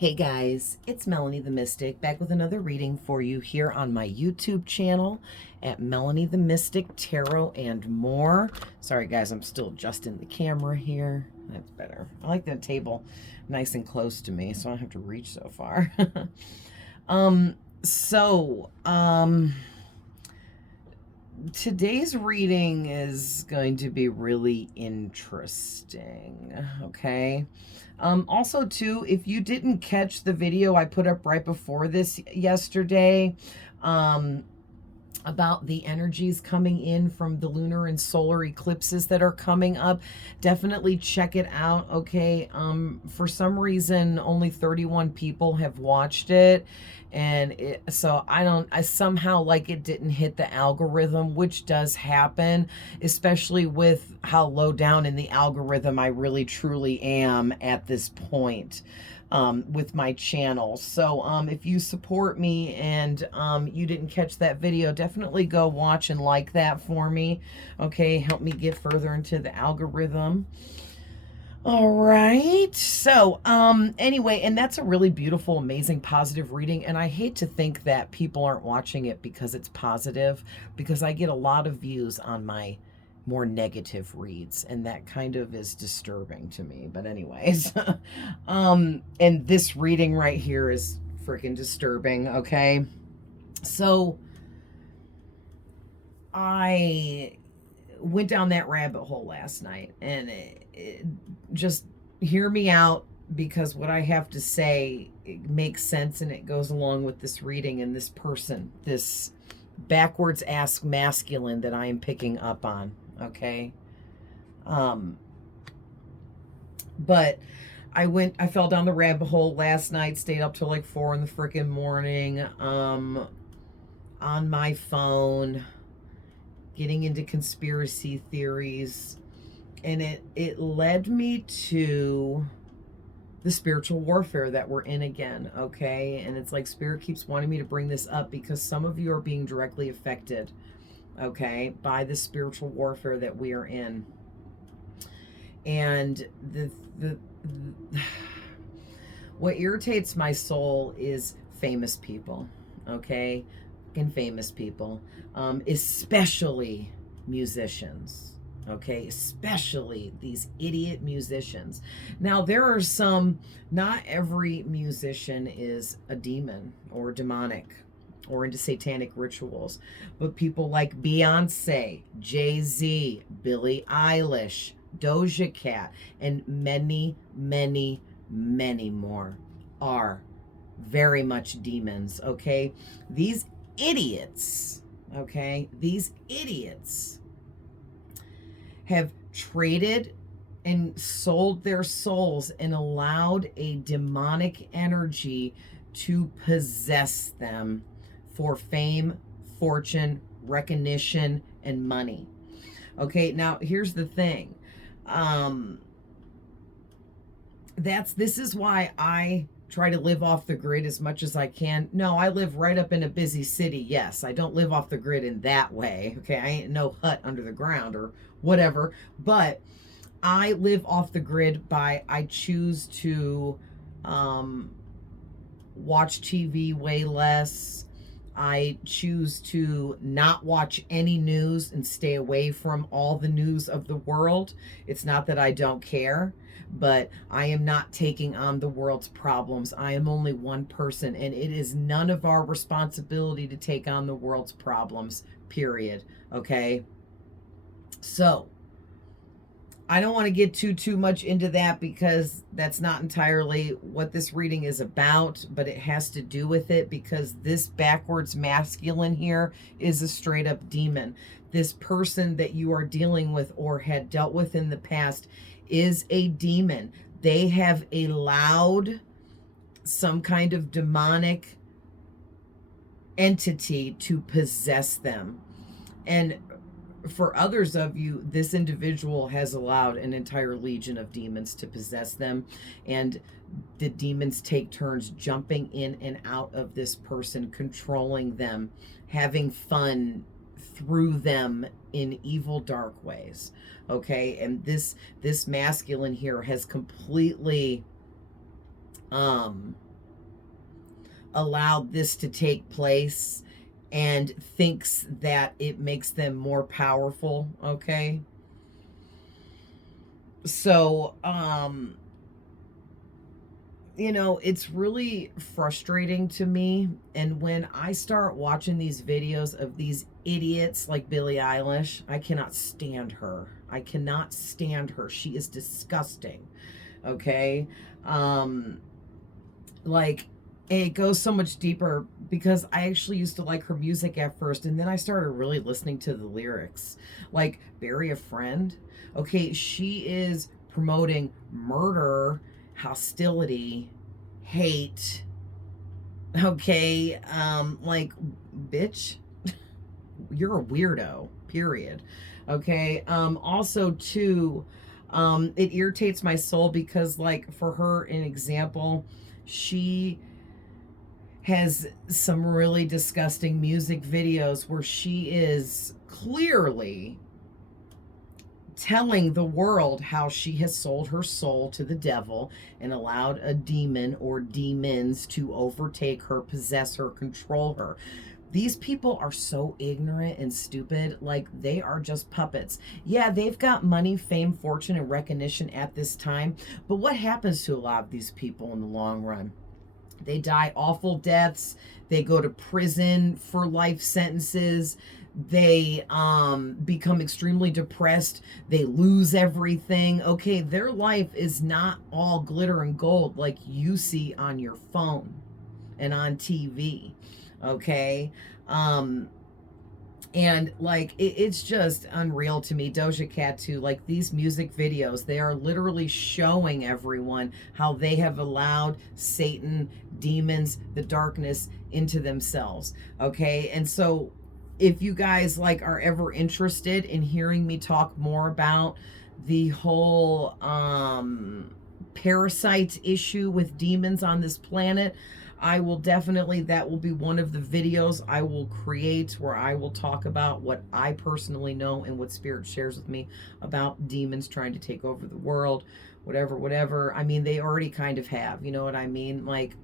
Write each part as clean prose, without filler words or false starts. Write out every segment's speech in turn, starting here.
Hey guys, it's Melanie the Mystic back with another reading for you here on my YouTube channel at Melanie the Mystic Tarot and More. Sorry guys, I'm still adjusting the camera here. That's better. I like the table nice and close to me so I don't have to reach so far. um, so, um, Today's reading is going to be really interesting, okay? Also, too, if you didn't catch the video I put up right before this yesterday, about the energies coming in from the lunar and solar eclipses that are coming up, definitely check it out, okay? For some reason only 31 people have watched it, and so I somehow, like, it didn't hit the algorithm, which does happen, especially with how low down in the algorithm I really truly am at this point. With my channel. So if you support me and you didn't catch that video, definitely go watch and like that for me. Okay, help me get further into the algorithm. All right. So anyway, and that's a really beautiful, amazing, positive reading. And I hate to think that people aren't watching it because it's positive, because I get a lot of views on my more negative reads, and that kind of is disturbing to me. But anyways, and this reading right here is freaking disturbing, okay? So I went down that rabbit hole last night, and it just hear me out, because what I have to say, it makes sense and it goes along with this reading and this person, this backwards ass masculine that I am picking up on, okay? But I fell down the rabbit hole last night, stayed up till like 4 in the freaking morning, on my phone, getting into conspiracy theories, and it led me to the spiritual warfare that we're in again, okay? And it's like Spirit keeps wanting me to bring this up because some of you are being directly affected, okay, by the spiritual warfare that we are in. And what irritates my soul is famous people, okay? And famous people, especially musicians, okay? Especially these idiot musicians. Now, there are some, not every musician is a demon or demonic or into satanic rituals, but people like Beyonce, Jay-Z, Billie Eilish, Doja Cat, and many, many, many more are very much demons, okay? These idiots, okay? These idiots have traded and sold their souls and allowed a demonic energy to possess them for fame, fortune, recognition, and money. Okay, now here's the thing. This is why I try to live off the grid as much as I can. No, I live right up in a busy city. Yes, I don't live off the grid in that way. Okay, I ain't no hut under the ground or whatever, but I live off the grid by I choose to watch TV way less. I choose to not watch any news and stay away from all the news of the world. It's not that I don't care, but I am not taking on the world's problems. I am only one person, and it is none of our responsibility to take on the world's problems, period. Okay? So, I don't want to get too much into that because that's not entirely what this reading is about, but it has to do with it because this backwards masculine here is a straight up demon. This person that you are dealing with or had dealt with in the past is a demon. They have allowed some kind of demonic entity to possess them. And for others of you, this individual has allowed an entire legion of demons to possess them, and the demons take turns jumping in and out of this person, controlling them, having fun through them in evil, dark ways. Okay, and this masculine here has completely allowed this to take place and thinks that it makes them more powerful, okay? So, you know, it's really frustrating to me. And when I start watching these videos of these idiots like Billie Eilish, I cannot stand her. I cannot stand her. She is disgusting. Okay? Um, like, it goes so much deeper because I actually used to like her music at first, and then I started really listening to the lyrics. Like, Bury a Friend. Okay, she is promoting murder, hostility, hate. Okay, like, bitch, you're a weirdo, period. Okay, also, too, it irritates my soul because, like, for her, an example, she has some really disgusting music videos where she is clearly telling the world how she has sold her soul to the devil and allowed a demon or demons to overtake her, possess her, control her. These people are so ignorant and stupid. Like, they are just puppets. Yeah, they've got money, fame, fortune, and recognition at this time. But what happens to a lot of these people in the long run? They die awful deaths. They go to prison for life sentences. They become extremely depressed. They lose everything. Okay, their life is not all glitter and gold like you see on your phone and on TV. Okay. And like, it's just unreal to me. Doja Cat too, like, these music videos, they are literally showing everyone how they have allowed Satan, demons, the darkness into themselves. Okay, and so if you guys like are ever interested in hearing me talk more about the whole parasite issue with demons on this planet, I will definitely, that will be one of the videos I will create where I will talk about what I personally know and what Spirit shares with me about demons trying to take over the world, whatever, whatever. I mean, they already kind of have, you know what I mean? Like,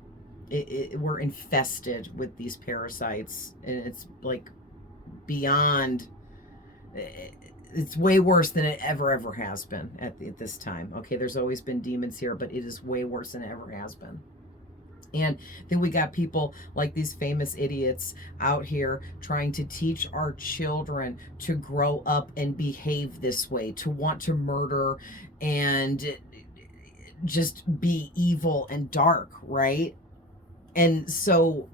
we're infested with these parasites, and it's like beyond, it's way worse than it ever has been at this time. Okay, there's always been demons here, but it is way worse than it ever has been. And then we got people like these famous idiots out here trying to teach our children to grow up and behave this way, to want to murder and just be evil and dark, right? And so,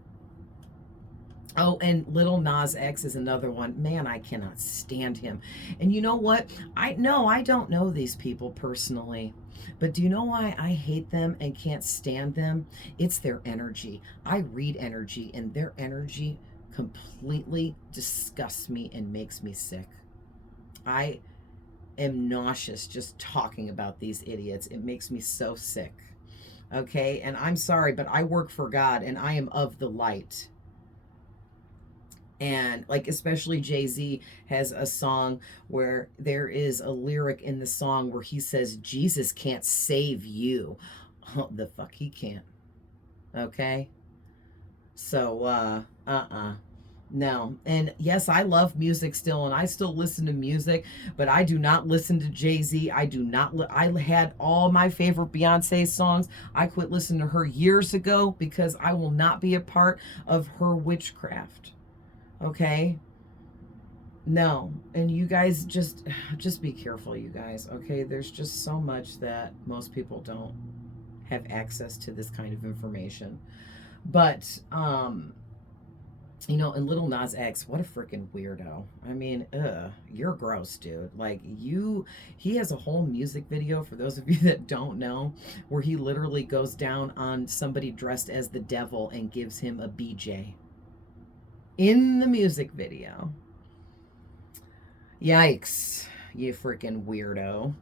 oh, and Little Nas X is another one. Man, I cannot stand him. And you know what? I don't know these people personally. But do you know why I hate them and can't stand them? It's their energy. I read energy, and their energy completely disgusts me and makes me sick. I am nauseous just talking about these idiots. It makes me so sick. Okay? And I'm sorry, but I work for God, and I am of the light. And like, especially Jay-Z has a song where there is a lyric in the song where he says, Jesus can't save you. Oh, the fuck he can't. Okay? So, no. And yes, I love music still, and I still listen to music, but I do not listen to Jay-Z. I do not. I had all my favorite Beyonce songs. I quit listening to her years ago because I will not be a part of her witchcraft. Okay? No. And you guys just be careful, you guys. Okay? There's just so much that most people don't have access to this kind of information. But you know, and Little Nas X, what a freaking weirdo. I mean, you're gross, dude. Like, he has a whole music video, for those of you that don't know, where he literally goes down on somebody dressed as the devil and gives him a BJ in the music video. Yikes, you freaking weirdo.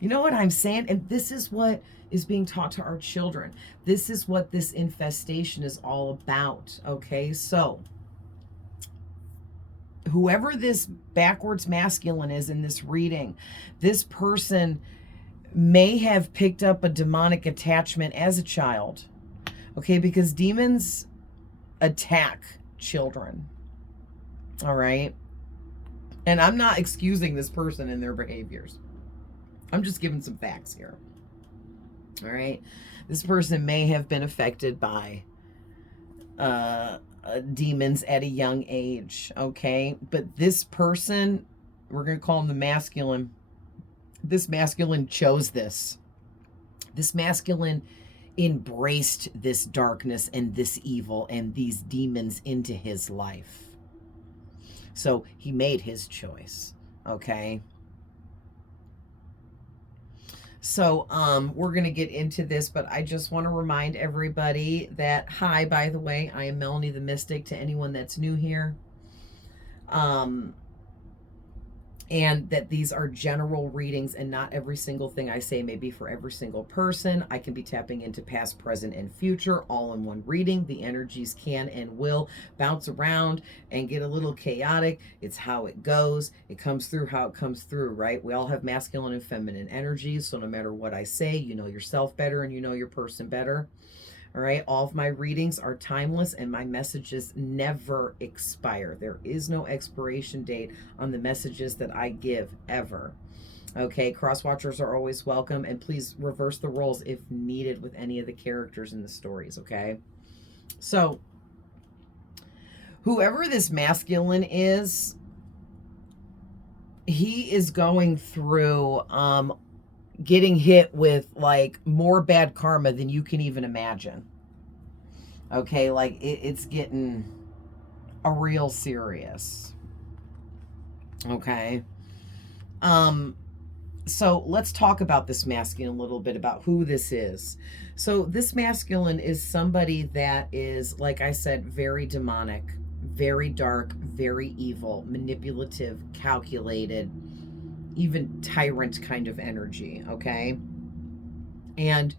You know what I'm saying? And this is what is being taught to our children. This is what this infestation is all about. Okay, so whoever this backwards masculine is in this reading, this person may have picked up a demonic attachment as a child. Okay, because demons attack children. All right. And I'm not excusing this person and their behaviors. I'm just giving some facts here. All right. This person may have been affected by demons at a young age. Okay. But this person, we're going to call him the masculine. This masculine chose this. This masculine embraced this darkness and this evil and these demons into his life. So he made his choice. Okay. So we're going to get into this, but I just want to remind everybody that, hi, by the way, I am Melanie the Mystic, to anyone that's new here. And that these are general readings, and not every single thing I say may be for every single person. I can be tapping into past, present, and future all in one reading. The energies can and will bounce around and get a little chaotic. It's how it goes. It comes through how it comes through, right? We all have masculine and feminine energies, so no matter what I say, you know yourself better and you know your person better. All right. All of my readings are timeless and my messages never expire. There is no expiration date on the messages that I give ever. Okay. Cross watchers are always welcome. And please reverse the roles if needed with any of the characters in the stories. Okay. So whoever this masculine is, he is going through getting hit with like more bad karma than you can even imagine. Okay, like it's getting a real serious. Okay. So let's talk about this masculine a little bit, about who this is. So this masculine is somebody that is, like I said, very demonic, very dark, very evil, manipulative, calculated, even tyrant kind of energy. Okay. And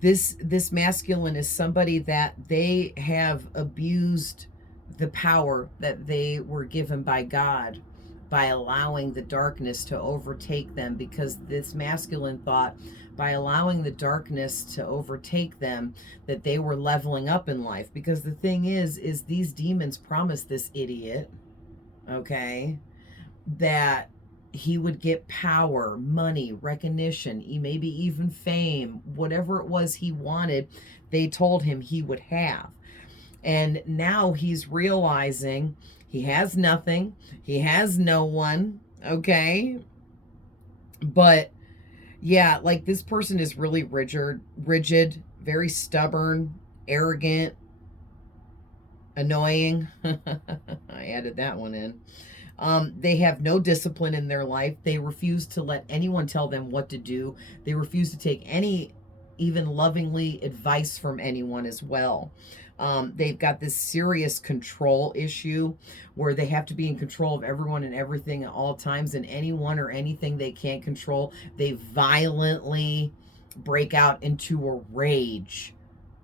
this masculine is somebody that they have abused the power that they were given by God by allowing the darkness to overtake them, because this masculine thought by allowing the darkness to overtake them that they were leveling up in life. Because the thing is these demons promised this idiot, okay, that he would get power, money, recognition, maybe even fame, whatever it was he wanted, they told him he would have. And now he's realizing he has nothing, he has no one, okay? But yeah, like this person is really rigid, very stubborn, arrogant, annoying. I added that one in. They have no discipline in their life. They refuse to let anyone tell them what to do. They refuse to take any, even lovingly, advice from anyone as well. They've got this serious control issue where they have to be in control of everyone and everything at all times, and anyone or anything they can't control, they violently break out into a rage.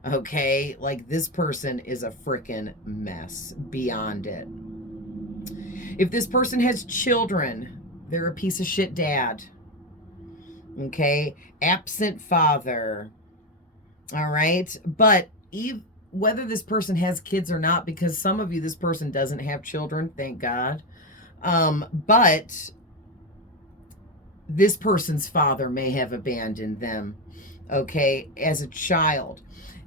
Okay, like this person is a freaking mess beyond it. If this person has children, they're a piece of shit dad. Okay, absent father. All right, but whether this person has kids or not, because some of you, this person doesn't have children, thank God. But this person's father may have abandoned them, okay, as a child.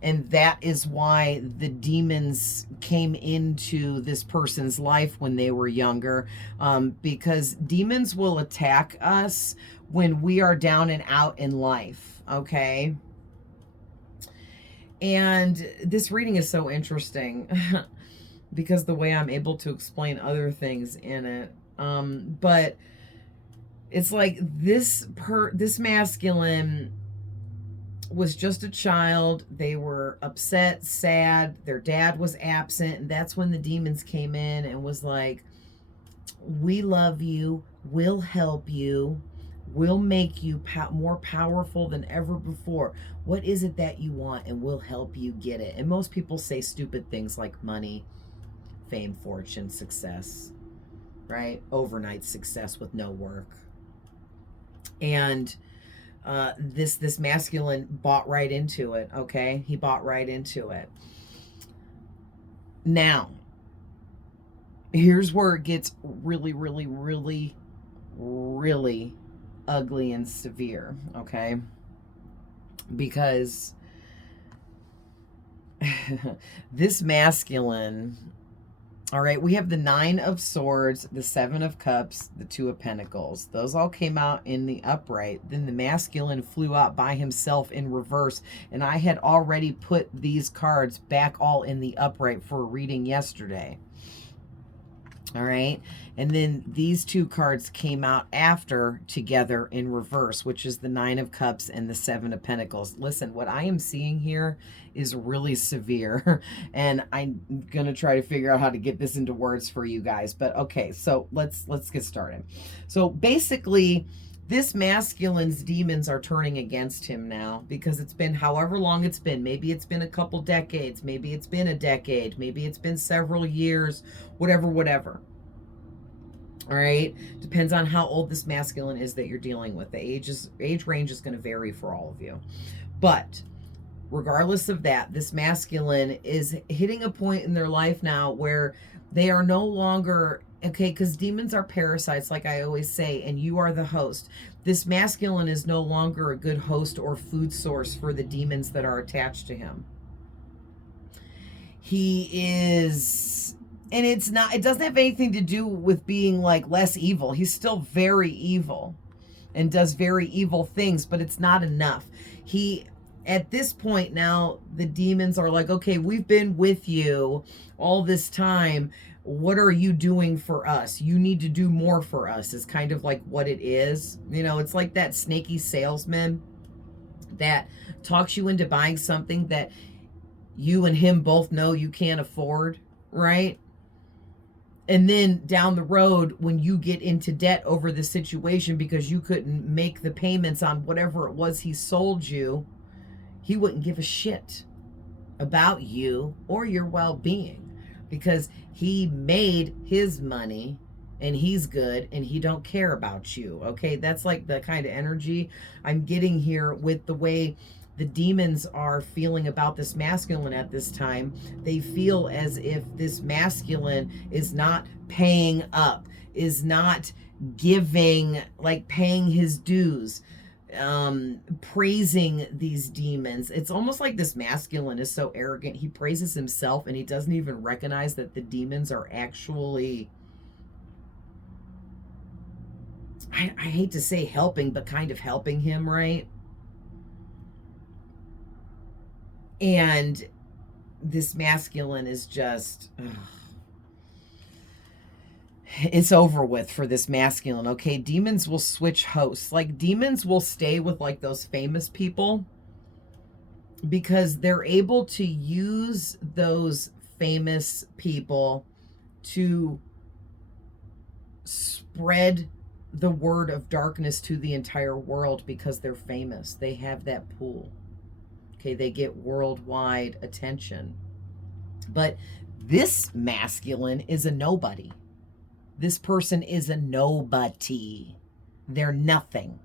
And that is why the demons came into this person's life when they were younger, because demons will attack us when we are down and out in life, okay? And this reading is so interesting because the way I'm able to explain other things in it. But it's like this masculine was just a child. They were upset, sad. Their dad was absent. And that's when the demons came in and was like, we love you. We'll help you. We'll make you more powerful than ever before. What is it that you want? And we'll help you get it. And most people say stupid things like money, fame, fortune, success, right? Overnight success with no work. And this masculine bought right into it. Okay, he bought right into it. Now, here's where it gets really, really, really, really ugly and severe. Okay, because this masculine, all right, we have the 9 of Swords, the 7 of Cups, the 2 of Pentacles. Those all came out in the upright. Then the masculine flew out by himself in reverse. And I had already put these cards back all in the upright for a reading yesterday. All right. And then these 2 cards came out after together in reverse, which is the 9 of Cups and the 7 of Pentacles. Listen, what I am seeing here is really severe. And I'm going to try to figure out how to get this into words for you guys. But okay, so let's get started. So basically, this masculine's demons are turning against him now because it's been however long it's been. Maybe it's been a couple decades. Maybe it's been a decade. Maybe it's been several years, whatever. All right. Depends on how old this masculine is that you're dealing with. The age range is going to vary for all of you. But regardless of that, this masculine is hitting a point in their life now where they are no longer, okay, because demons are parasites, like I always say, and you are the host. This masculine is no longer a good host or food source for the demons that are attached to him. He is, and it doesn't have anything to do with being like less evil. He's still very evil and does very evil things, but it's not enough. At this point now, the demons are like, okay, we've been with you all this time. What are you doing for us? You need to do more for us, is kind of like what it is. You know, it's like that snaky salesman that talks you into buying something that you and him both know you can't afford, right? And then down the road, when you get into debt over the situation because you couldn't make the payments on whatever it was he sold you, he wouldn't give a shit about you or your well-being because he made his money and he's good and he don't care about you. Okay, that's like the kind of energy I'm getting here with the way the demons are feeling about this masculine at this time. They feel as if this masculine is not paying up, is not giving, like paying his dues, praising these demons. It's almost like this masculine is so arrogant. He praises himself and he doesn't even recognize that the demons are actually, I hate to say helping, but kind of helping him, right? And this masculine is just, it's over with for this masculine. Okay, demons will switch hosts. Like demons will stay with like those famous people because they're able to use those famous people to spread the word of darkness to the entire world because they're famous. They have that pull. Okay, they get worldwide attention. But this masculine is a nobody. This person is a nobody. They're nothing.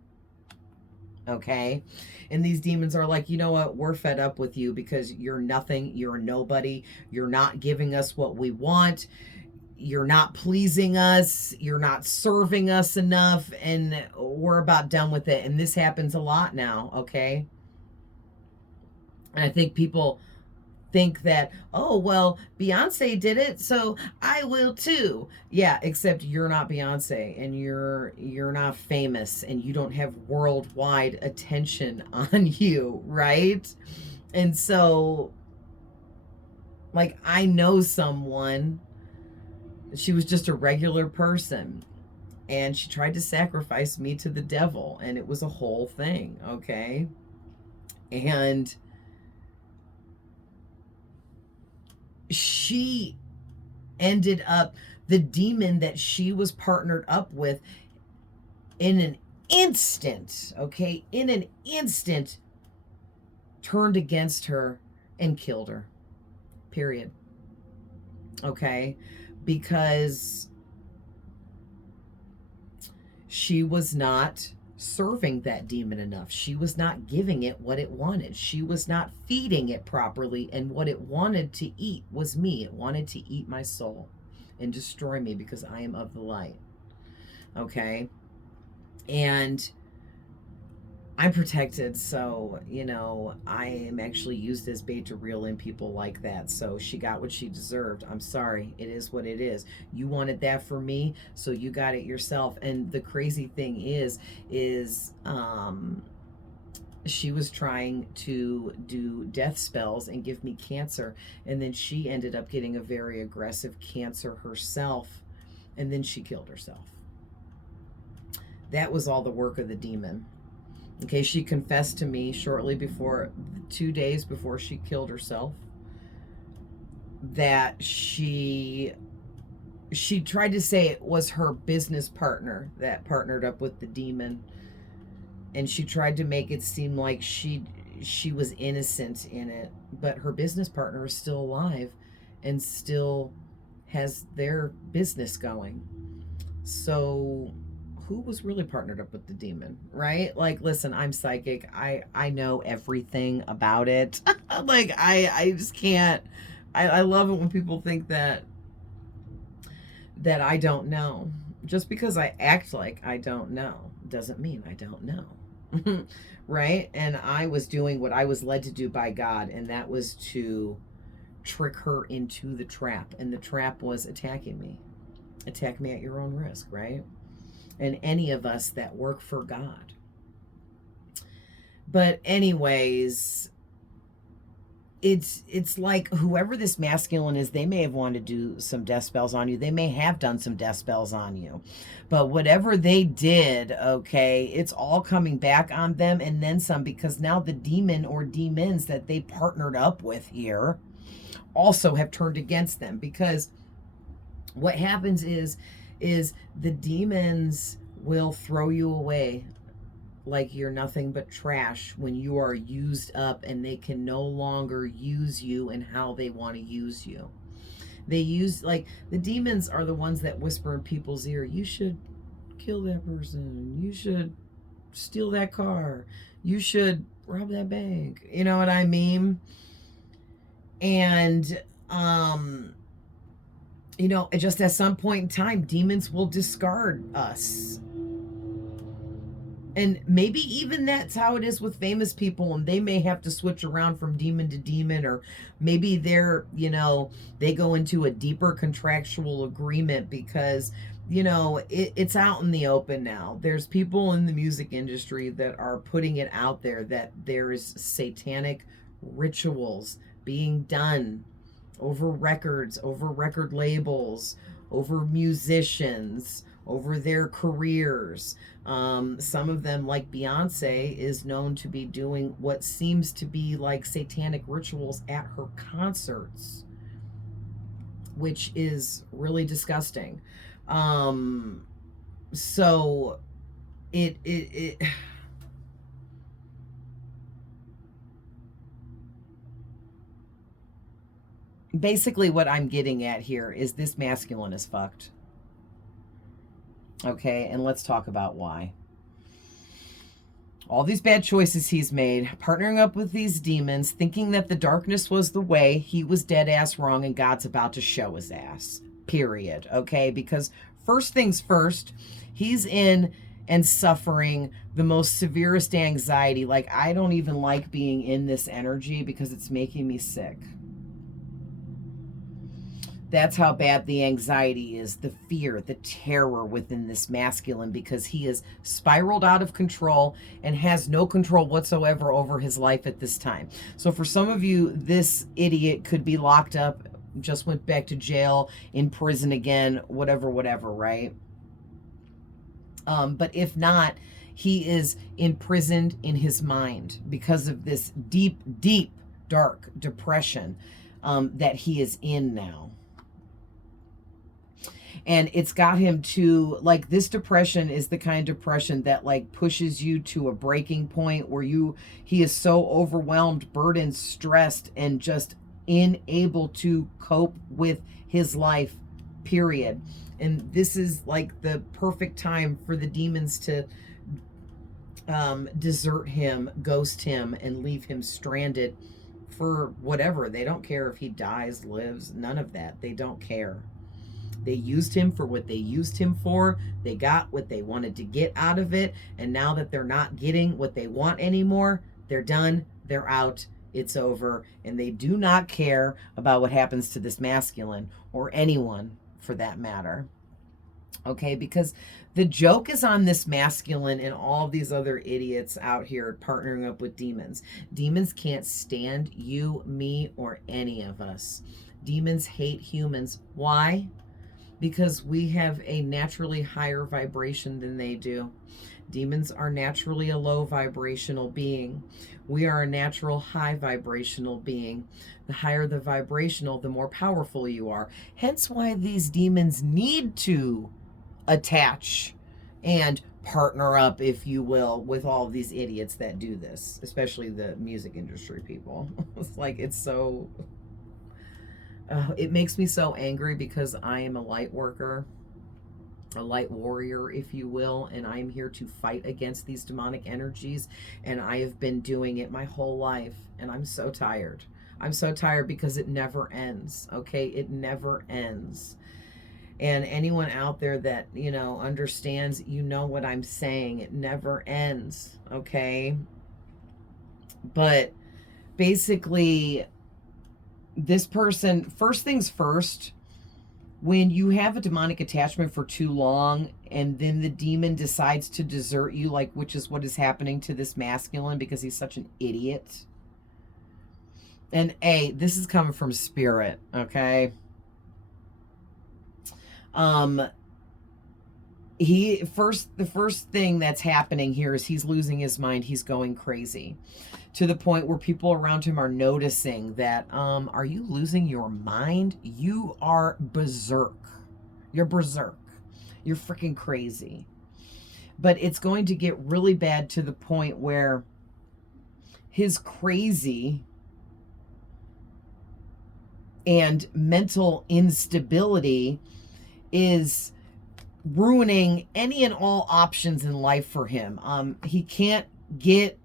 Okay? And these demons are like, you know what? We're fed up with you because you're nothing. You're a nobody. You're not giving us what we want. You're not pleasing us. You're not serving us enough. And we're about done with it. And this happens a lot now. Okay? And I think people think that, oh, well, Beyonce did it, so I will too. Yeah, except you're not Beyonce and you're not famous and you don't have worldwide attention on you, right? And so, like, I know someone, she was just a regular person and she tried to sacrifice me to the devil and it was a whole thing, okay? And she ended up, the demon that she was partnered up with, in an instant, okay, in an instant, turned against her and killed her. Period. Okay? Because she was not serving that demon enough. She was not giving it what it wanted. She was not feeding it properly. And what it wanted to eat was me. It wanted to eat my soul and destroy me because I am of the light. Okay? And I'm protected, so, you know, I am actually used as bait to reel in people like that. So she got what she deserved. I'm sorry. It is what it is. You wanted that for me, so you got it yourself. And the crazy thing is she was trying to do death spells and give me cancer, and then she ended up getting a very aggressive cancer herself, and then she killed herself. That was all the work of the demon. Okay, she confessed to me shortly before, 2 days before she killed herself, that she tried to say it was her business partner that partnered up with the demon, and she tried to make it seem like she was innocent in it, but her business partner is still alive and still has their business going. So who was really partnered up with the demon, right? Like, listen, I'm psychic. I know everything about it. Like, I just can't. I love it when people think that I don't know. Just because I act like I don't know doesn't mean I don't know. Right? And I was doing what I was led to do by God, and that was to trick her into the trap. And the trap was attacking me. Attack me at your own risk, right? And any of us that work for God. But anyways, it's like whoever this masculine is, they may have wanted to do some death spells on you. They may have done some death spells on you. But whatever they did, okay, it's all coming back on them and then some, because now the demon or demons that they partnered up with here also have turned against them. Because what happens is the demons will throw you away like you're nothing but trash when you are used up, and they can no longer use you and how they want to use you. They use, like, the demons are the ones that whisper in people's ear, you should kill that person, you should steal that car, you should rob that bank. You know what I mean? And you know, just at some point in time, demons will discard us. And maybe even that's how it is with famous people, and they may have to switch around from demon to demon, or maybe they're, you know, they go into a deeper contractual agreement because, you know, it's out in the open now. There's people in the music industry that are putting it out there that there's satanic rituals being done over records, over record labels, over musicians, over their careers. Some of them, like Beyonce, is known to be doing what seems to be like satanic rituals at her concerts, which is really disgusting. So it basically what I'm getting at here is this masculine is fucked. Okay, and let's talk about why. All these bad choices he's made, partnering up with these demons, thinking that the darkness was the way, he was dead ass wrong, and God's about to show his ass. Period. Okay, because first things first, he's in and suffering the most severest anxiety. Like, I don't even like being in this energy because it's making me sick. That's how bad the anxiety is, the fear, the terror within this masculine, because he is spiraled out of control and has no control whatsoever over his life at this time. So for some of you, this idiot could be locked up, just went back to jail, in prison again, whatever, right? But if not, he is imprisoned in his mind because of this deep, deep, dark depression that he is in now. And it's got him to, like, this depression is the kind of depression that, like, pushes you to a breaking point where he is so overwhelmed, burdened, stressed, and just unable to cope with his life, period. And this is like the perfect time for the demons to desert him, ghost him, and leave him stranded for whatever. They don't care if he dies, lives, none of that. They don't care. They used him for what they used him for. They got what they wanted to get out of it. And now that they're not getting what they want anymore, they're done. They're out. It's over. And they do not care about what happens to this masculine or anyone for that matter. Okay, because the joke is on this masculine and all these other idiots out here partnering up with demons. Demons can't stand you, me, or any of us. Demons hate humans. Why? Because we have a naturally higher vibration than they do. Demons are naturally a low vibrational being. We are a natural high vibrational being. The higher the vibrational, the more powerful you are. Hence why these demons need to attach and partner up, if you will, with all of these idiots that do this, especially the music industry people. It's like, it's so... it makes me so angry because I am a light worker, a light warrior, if you will, and I'm here to fight against these demonic energies, and I have been doing it my whole life, and I'm so tired. I'm so tired because it never ends, okay? It never ends. And anyone out there that, you know, understands, you know what I'm saying. It never ends, okay? But basically, this person, first things first, when you have a demonic attachment for too long and then the demon decides to desert you, like, which is what is happening to this masculine because he's such an idiot. And this is coming from spirit, okay? The first thing that's happening here is he's losing his mind. He's going crazy to the point where people around him are noticing that, are you losing your mind? You are berserk. You're berserk. You're freaking crazy. But it's going to get really bad to the point where his crazy and mental instability is ruining any and all options in life for him. He can't get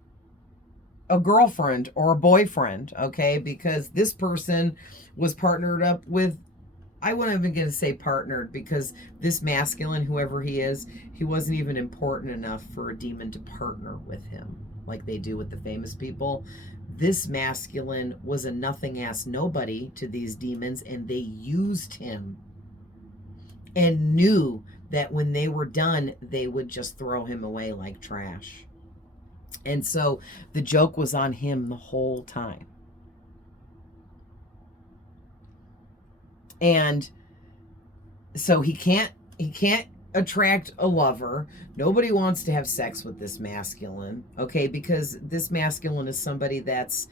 a girlfriend or a boyfriend, okay? Because this person was partnered up with, I wasn't even going to say partnered, because this masculine, whoever he is, he wasn't even important enough for a demon to partner with him like they do with the famous people. This masculine was a nothing-ass nobody to these demons, and they used him and knew that when they were done, they would just throw him away like trash. And so the joke was on him the whole time. And so he can't attract a lover. Nobody wants to have sex with this masculine, okay? Because this masculine is somebody that's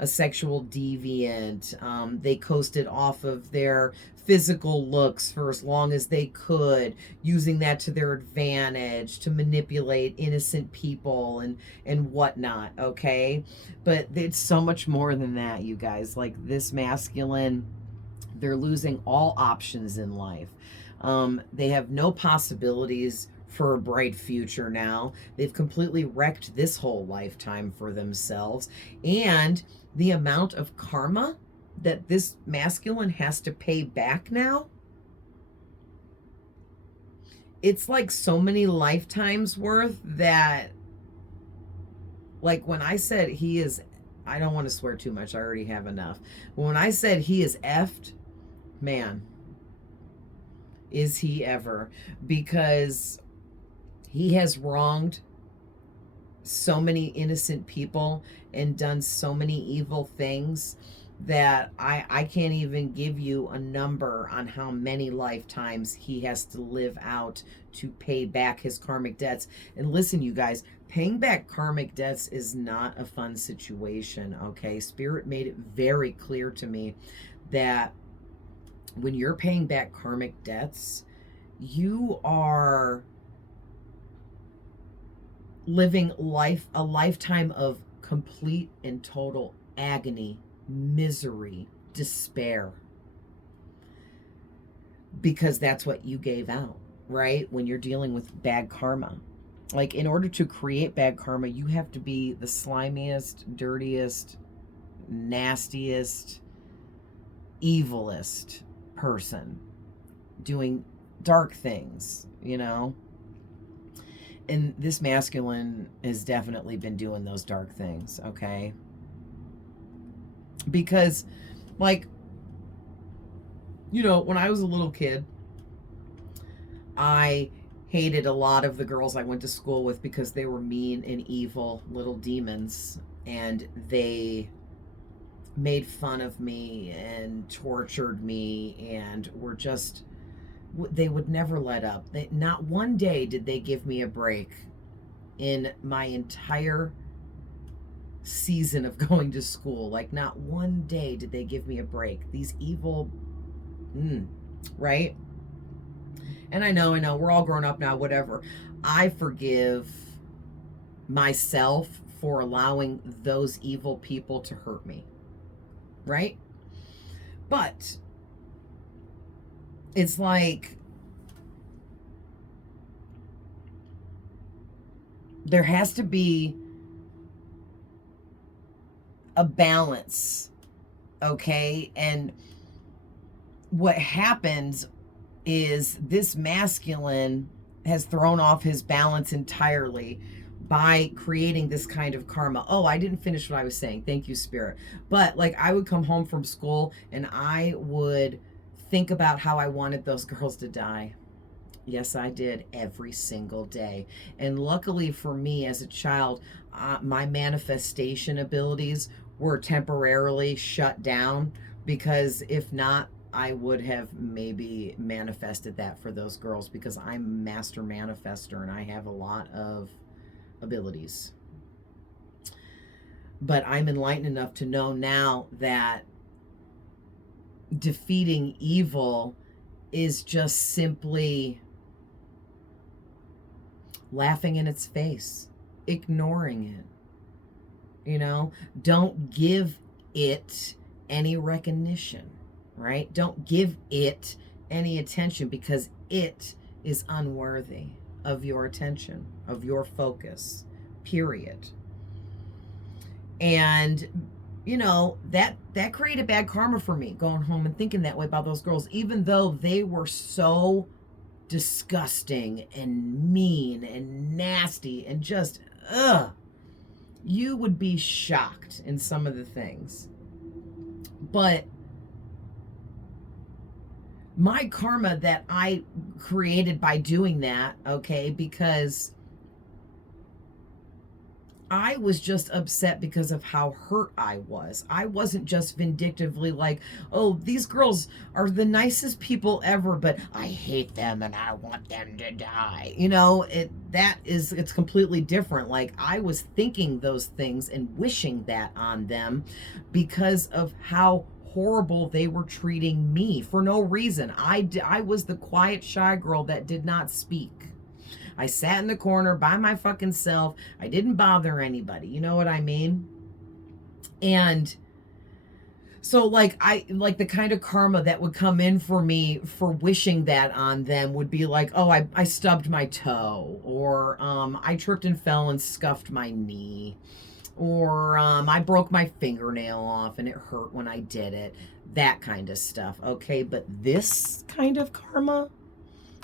a sexual deviant. They coasted off of their physical looks for as long as they could, using that to their advantage to manipulate innocent people and whatnot, okay? But it's so much more than that, you guys. Like, this masculine, they're losing all options in life. They have no possibilities for a bright future now. They've completely wrecked this whole lifetime for themselves. And the amount of karma that this masculine has to pay back now, it's like so many lifetimes worth that, like, when I said he is, I don't want to swear too much, I already have enough. When I said he is effed, man, is he ever, because he has wronged so many innocent people and done so many evil things that I can't even give you a number on how many lifetimes he has to live out to pay back his karmic debts. And listen, you guys, paying back karmic debts is not a fun situation, okay? Spirit made it very clear to me that when you're paying back karmic debts, you are living a lifetime of complete and total agony, misery, despair, because that's what you gave out, right? When you're dealing with bad karma. Like, in order to create bad karma, you have to be the slimiest, dirtiest, nastiest, evilest person doing dark things, you know? And this masculine has definitely been doing those dark things, okay? Because, like, you know, when I was a little kid, I hated a lot of the girls I went to school with because they were mean and evil little demons, and they made fun of me and tortured me and were just, they would never let up. Not one day did they give me a break in my entire season of going to school. Like, not one day did they give me a break. These evil, right? And I know, we're all grown up now, whatever. I forgive myself for allowing those evil people to hurt me, right? But it's like, there has to be a balance, okay? And what happens is this masculine has thrown off his balance entirely by creating this kind of karma. Oh, I didn't finish what I was saying. Thank you, Spirit. But like, I would come home from school and I would think about how I wanted those girls to die. Yes, I did, every single day. And luckily for me as a child, my manifestation abilities were temporarily shut down, because if not, I would have maybe manifested that for those girls, because I'm a master manifester and I have a lot of abilities. But I'm enlightened enough to know now that defeating evil is just simply laughing in its face, ignoring it. You know, don't give it any recognition, right? Don't give it any attention, because it is unworthy of your attention, of your focus, period. And you know, that created bad karma for me, going home and thinking that way about those girls, even though they were so disgusting and mean and nasty and just you would be shocked in some of the things. But my karma that I created by doing that, okay, because I was just upset because of how hurt I was. I wasn't just vindictively like, oh, these girls are the nicest people ever, but I hate them and I want them to die. You know, it's completely different. Like, I was thinking those things and wishing that on them because of how horrible they were treating me for no reason. I was the quiet, shy girl that did not speak. I sat in the corner by my fucking self. I didn't bother anybody. You know what I mean? And so like, the kind of karma that would come in for me for wishing that on them would be like, oh, I stubbed my toe, or I tripped and fell and scuffed my knee, or I broke my fingernail off and it hurt when I did it. That kind of stuff. Okay, but this kind of karma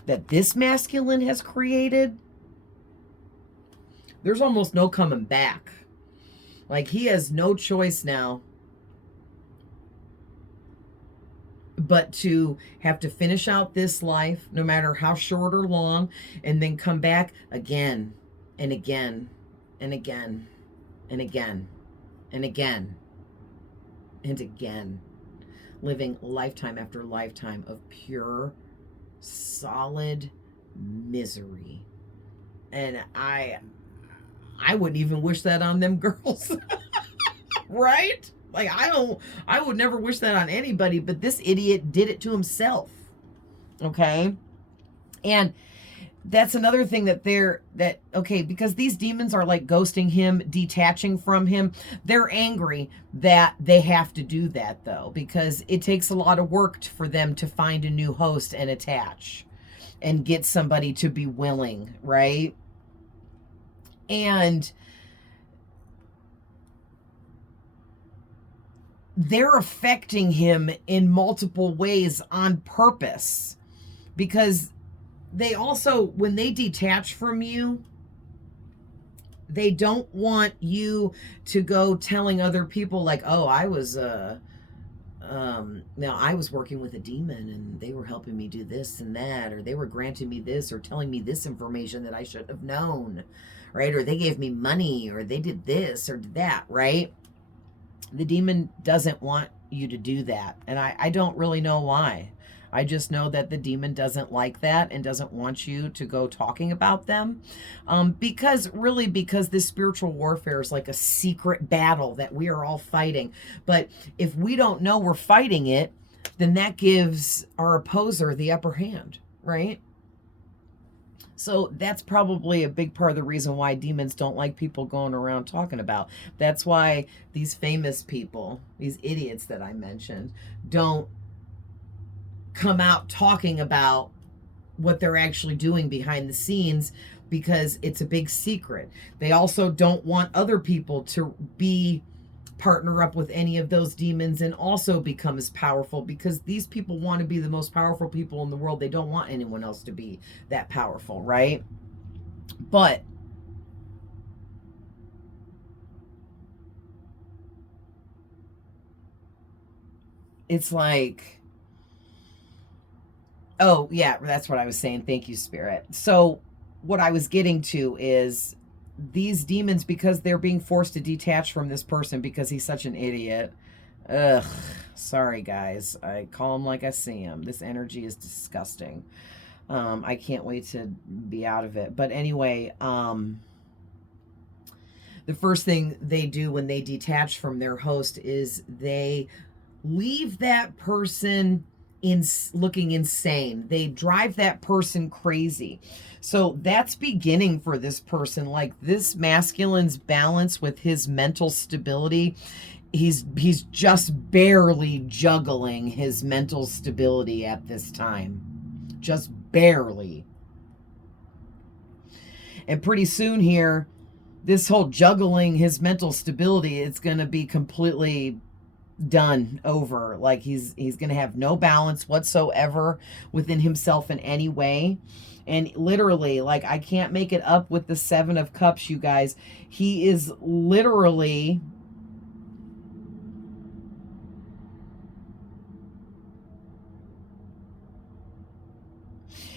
that this masculine has created, there's almost no coming back. Like, he has no choice now but to have to finish out this life, no matter how short or long, and then come back again and again and again and again and again and again, living lifetime after lifetime of pure, solid misery. And I wouldn't even wish that on them girls. Right? Like, I would never wish that on anybody, but this idiot did it to himself. Okay? And that's another thing okay, because these demons are like ghosting him, detaching from him. They're angry that they have to do that, though, because it takes a lot of work for them to find a new host and attach and get somebody to be willing, right? And they're affecting him in multiple ways on purpose, because they also, when they detach from you, they don't want you to go telling other people like, oh, I was now I was working with a demon and they were helping me do this and that, or they were granting me this or telling me this information that I should have known, right? Or they gave me money, or they did this or did that, right? The demon doesn't want you to do that. And I don't really know why. I just know that the demon doesn't like that and doesn't want you to go talking about them. Because this spiritual warfare is like a secret battle that we are all fighting. But if we don't know we're fighting it, then that gives our opposer the upper hand, right? So that's probably a big part of the reason why demons don't like people going around talking about. That's why these famous people, these idiots that I mentioned, don't come out talking about what they're actually doing behind the scenes, because it's a big secret. They also don't want other people to partner up with any of those demons and also become as powerful, because these people want to be the most powerful people in the world. They don't want anyone else to be that powerful, right? But it's like, oh yeah, that's what I was saying. Thank you, Spirit. So what I was getting to is, these demons, because they're being forced to detach from this person because he's such an idiot. Ugh, sorry guys. I call him like I see him. This energy is disgusting. I can't wait to be out of it. But anyway, the first thing they do when they detach from their host is they leave that person looking insane. They drive that person crazy. So that's beginning for this person. Like, this masculine's balance with his mental stability, he's just barely juggling his mental stability at this time. Just barely. And pretty soon here, this whole juggling his mental stability, it's going to be completely done over. Like, he's going to have no balance whatsoever within himself in any way. And literally, like, I can't make it up with the 7 of Cups, you guys. He is literally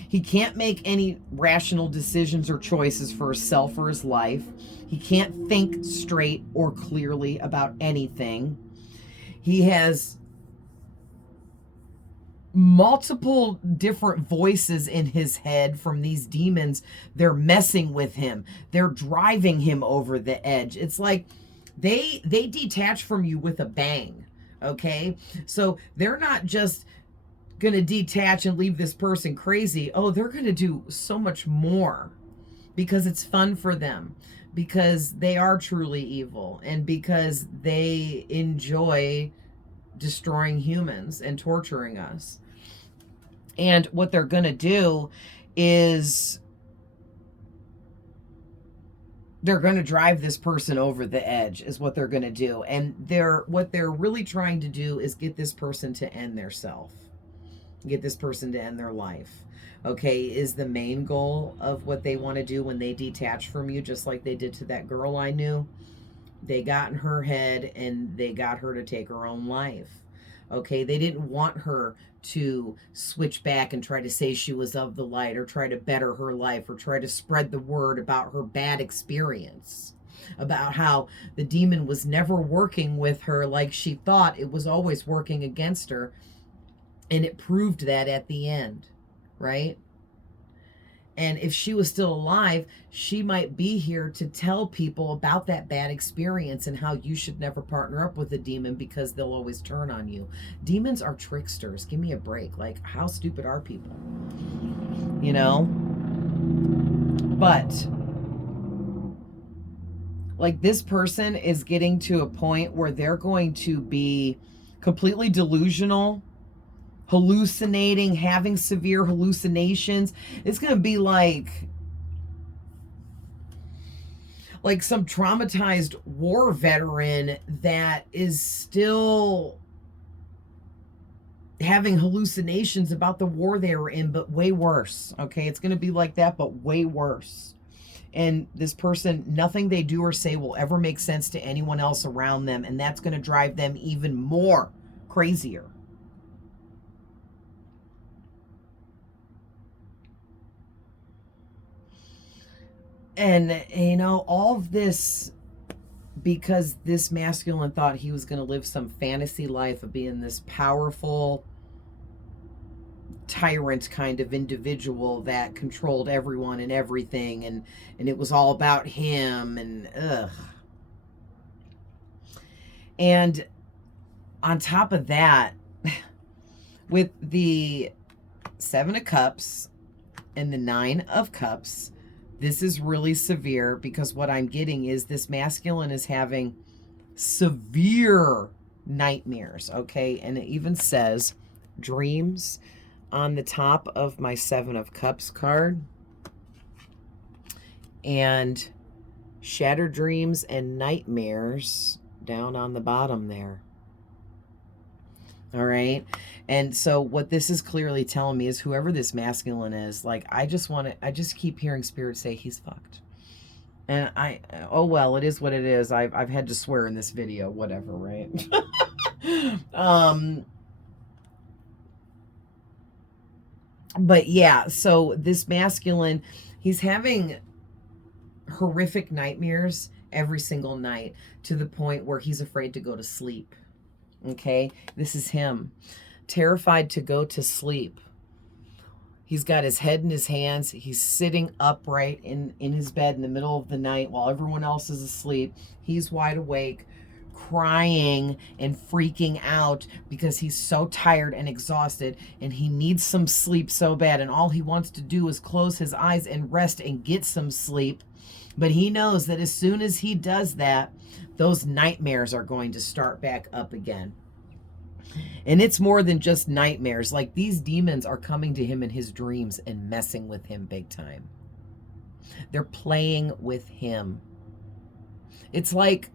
he can't make any rational decisions or choices for himself or his life. He can't think straight or clearly about anything. He has multiple different voices in his head from these demons. They're messing with him. They're driving him over the edge. It's like they detach from you with a bang. Okay? So they're not just going to detach and leave this person crazy. Oh, they're going to do so much more, because it's fun for them, because they are truly evil, and because they enjoy destroying humans and torturing us. And what they're going to do is they're going to drive this person over the edge, is what they're going to do. And what they're really trying to do is get this person to end their self. Get this person to end their life. Okay, is the main goal of what they want to do when they detach from you, just like they did to that girl I knew. They got in her head and they got her to take her own life. Okay, they didn't want her to switch back and try to say she was of the light, or try to better her life, or try to spread the word about her bad experience, about how the demon was never working with her like she thought. It was always working against her. And it proved that at the end, right? And if she was still alive, she might be here to tell people about that bad experience and how you should never partner up with a demon, because they'll always turn on you. Demons are tricksters. Give me a break. Like, how stupid are people? You know? But, like, this person is getting to a point where they're going to be completely delusional, hallucinating, having severe hallucinations. It's going to be like like some traumatized war veteran that is still having hallucinations about the war they were in, but way worse. Okay, it's going to be like that, but way worse. And this person, nothing they do or say will ever make sense to anyone else around them, and that's going to drive them even more crazier. And, you know, all of this because this masculine thought he was going to live some fantasy life of being this powerful tyrant kind of individual that controlled everyone and everything, and it was all about him, and ugh. And on top of that, with the 7 of Cups and the 9 of Cups, this is really severe, because what I'm getting is this masculine is having severe nightmares, okay? And it even says dreams on the top of my 7 of Cups card, and shattered dreams and nightmares down on the bottom there. All right. And so what this is clearly telling me is whoever this masculine is, like, I just keep hearing spirit say he's fucked. And oh well, it is what it is. I've had to swear in this video, whatever, right? But yeah, so this masculine, he's having horrific nightmares every single night, to the point where he's afraid to go to sleep. Okay, this is him, terrified to go to sleep. He's got his head in his hands. He's sitting upright in his bed in the middle of the night while everyone else is asleep. He's wide awake, crying and freaking out because he's so tired and exhausted, and he needs some sleep so bad, and all he wants to do is close his eyes and rest and get some sleep. But he knows that as soon as he does that, those nightmares are going to start back up again. And it's more than just nightmares. Like, these demons are coming to him in his dreams and messing with him big time. They're playing with him. It's like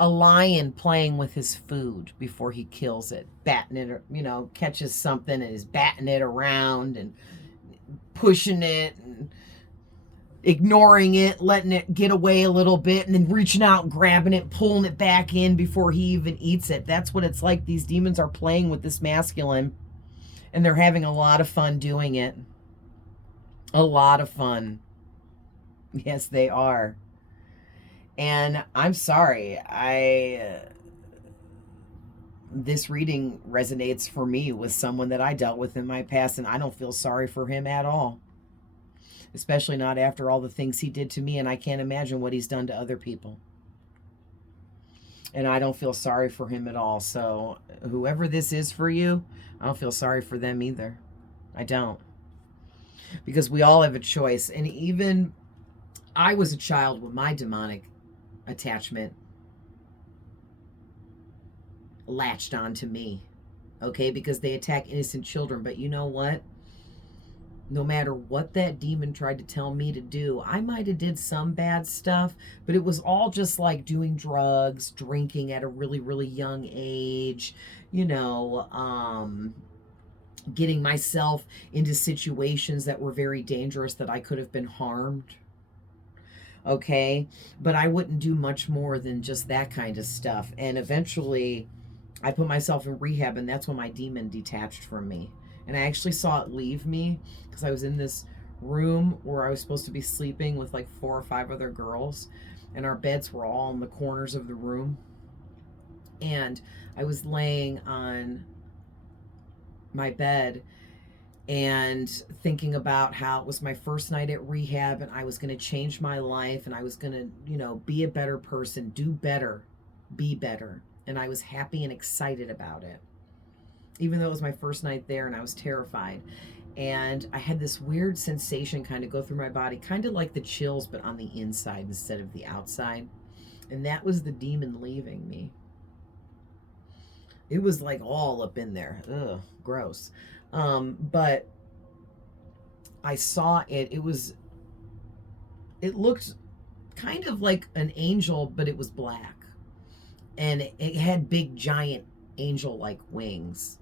a lion playing with his food before he kills it, batting it, you know, catches something and is batting it around and pushing it and ignoring it, letting it get away a little bit, and then reaching out and grabbing it, pulling it back in before he even eats it. That's what it's like. These demons are playing with this masculine, and they're having a lot of fun doing it. A lot of fun. Yes, they are. And I'm sorry, this reading resonates for me with someone that I dealt with in my past, and I don't feel sorry for him at all. Especially not after all the things he did to me, and I can't imagine what he's done to other people. And I don't feel sorry for him at all. So whoever this is for you, I don't feel sorry for them either. I don't. Because we all have a choice. And even I was a child when my demonic attachment latched onto me. Okay? Because they attack innocent children. But you know what? No matter what that demon tried to tell me to do, I might have did some bad stuff, but it was all just like doing drugs, drinking at a really, really young age, you know, getting myself into situations that were very dangerous that I could have been harmed. Okay, but I wouldn't do much more than just that kind of stuff. And eventually I put myself in rehab, and that's when my demon detached from me. And I actually saw it leave me, because I was in this room where I was supposed to be sleeping with like 4 or 5 other girls, and our beds were all in the corners of the room. And I was laying on my bed and thinking about how it was my first night at rehab, and I was going to change my life, and I was going to, you know, be a better person, do better, be better. And I was happy and excited about it, even though it was my first night there, and I was terrified. And I had this weird sensation kind of go through my body, kind of like the chills, but on the inside instead of the outside. And that was the demon leaving me. It was like all up in there. Ugh, gross. But I saw it. It looked kind of like an angel, but it was black. And it had big, giant angel-like wings.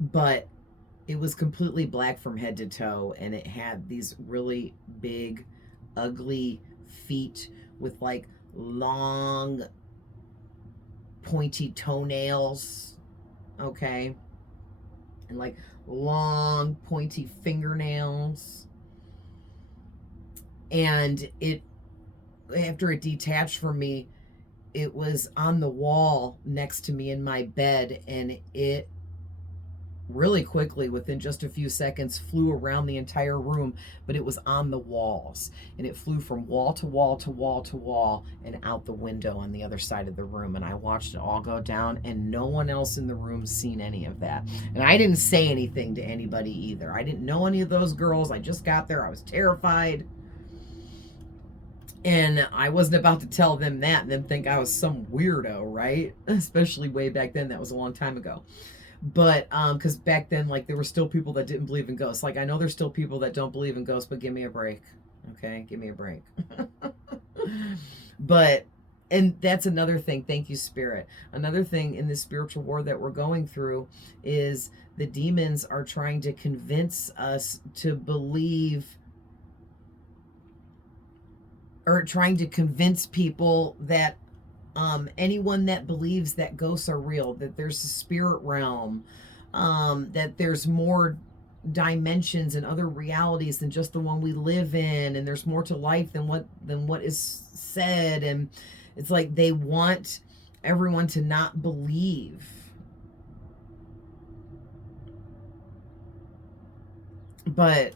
But it was completely black from head to toe, and it had these really big, ugly feet with like long, pointy toenails, okay? And like long, pointy fingernails. And it, after it detached from me, it was on the wall next to me in my bed, and it really quickly, within just a few seconds, flew around the entire room, but it was on the walls, and it flew from wall to wall to wall to wall and out the window on the other side of the room. And I watched it all go down, and no one else in the room seen any of that. And I didn't say anything to anybody either. I didn't know any of those girls. I just got there. I was terrified. And I wasn't about to tell them that and them think I was some weirdo, right? Especially way back then. That was a long time ago. But because back then, like, there were still people that didn't believe in ghosts. Like, I know there's still people that don't believe in ghosts, but give me a break. Okay, give me a break. But, and that's another thing. Thank you, Spirit. Another thing in this spiritual war that we're going through is the demons are trying to convince us to believe, or trying to convince people that anyone that believes that ghosts are real, that there's a spirit realm, that there's more dimensions and other realities than just the one we live in, and there's more to life than what is said. And it's like they want everyone to not believe. But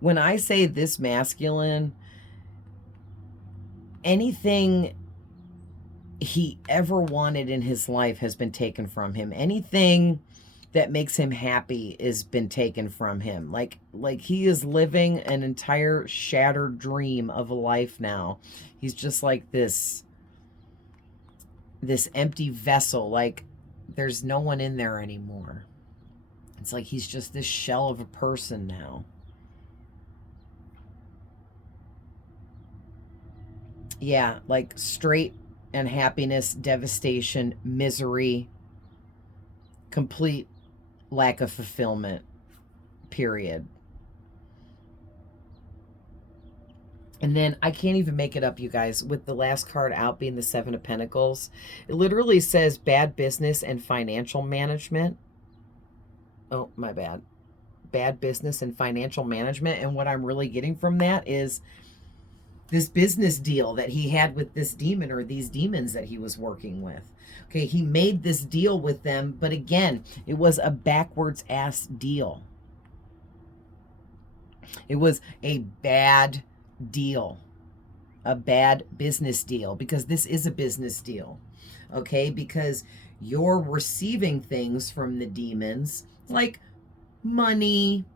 when I say this masculine, anything he ever wanted in his life has been taken from him. Anything that makes him happy has been taken from him. Like he is living an entire shattered dream of a life now. He's just like this empty vessel. Like there's no one in there anymore. It's like he's just this shell of a person now. Yeah, like straight unhappiness, devastation, misery, complete lack of fulfillment, period. And then I can't even make it up, you guys, with the last card out being the Seven of Pentacles. It literally says bad business and financial management. Oh, my bad. Bad business and financial management. And what I'm really getting from that is this business deal that he had with this demon, or these demons that he was working with. Okay, he made this deal with them, but again, it was a backwards ass deal. It was a bad deal, a bad business deal, because this is a business deal. Okay, because you're receiving things from the demons like money,